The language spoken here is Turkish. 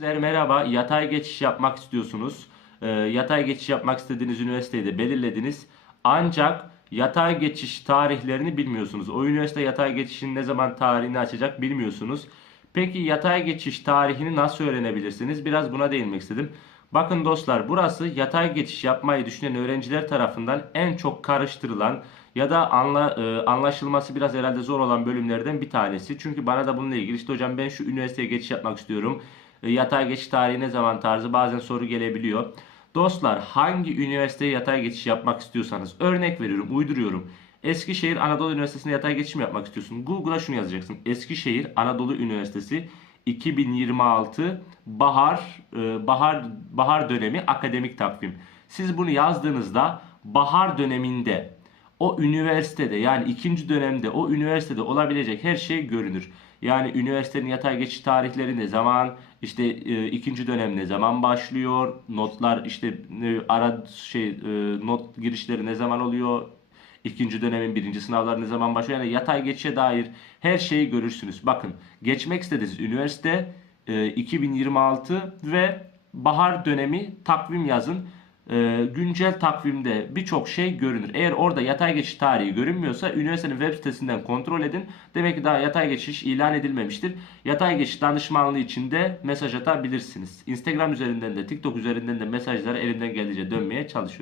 Merhaba, yatay geçiş yapmak istiyorsunuz. Ee, yatay geçiş yapmak istediğiniz üniversiteyi de belirlediniz. Ancak yatay geçiş tarihlerini bilmiyorsunuz. O üniversite yatay geçişin ne zaman tarihini açacak bilmiyorsunuz. Peki yatay geçiş tarihini nasıl öğrenebilirsiniz? Biraz buna değinmek istedim. Bakın dostlar burası yatay geçiş yapmayı düşünen öğrenciler tarafından en çok karıştırılan ya da anla, e, anlaşılması biraz herhalde zor olan bölümlerden bir tanesi. Çünkü bana da bununla ilgili işte hocam ben şu üniversiteye geçiş yapmak istiyorum. E, Yatay geçiş tarihi ne zaman tarzı bazen soru gelebiliyor. Dostlar hangi üniversiteye yatay geçiş yapmak istiyorsanız örnek veriyorum uyduruyorum. Eskişehir Anadolu Üniversitesi'ne yatay geçiş mi yapmak istiyorsun? Google'a şunu yazacaksın. Eskişehir Anadolu Üniversitesi 2026 bahar e, bahar bahar dönemi akademik takvim. Siz bunu yazdığınızda bahar döneminde o üniversitede yani ikinci dönemde o üniversitede olabilecek her şey görünür. Yani üniversitenin yatay geçiş tarihleri ne zaman, işte e, ikinci dönem ne zaman başlıyor, notlar işte e, ara şey e, not girişleri ne zaman oluyor, ikinci dönemin birinci sınavları ne zaman başlıyor. Yani yatay geçişe dair her şeyi görürsünüz. Bakın geçmek istediğiniz üniversite e, 2026 ve bahar dönemi takvim yazın e, güncel takvimde birçok şey görünür. Eğer orada yatay geçiş tarihi görünmüyorsa üniversitenin web sitesinden kontrol edin. Demek ki daha yatay geçiş ilan edilmemiştir. Yatay geçiş danışmanlığı için de mesaj atabilirsiniz. Instagram üzerinden de TikTok üzerinden de mesajlara elimden geldiğince dönmeye çalışıyorum.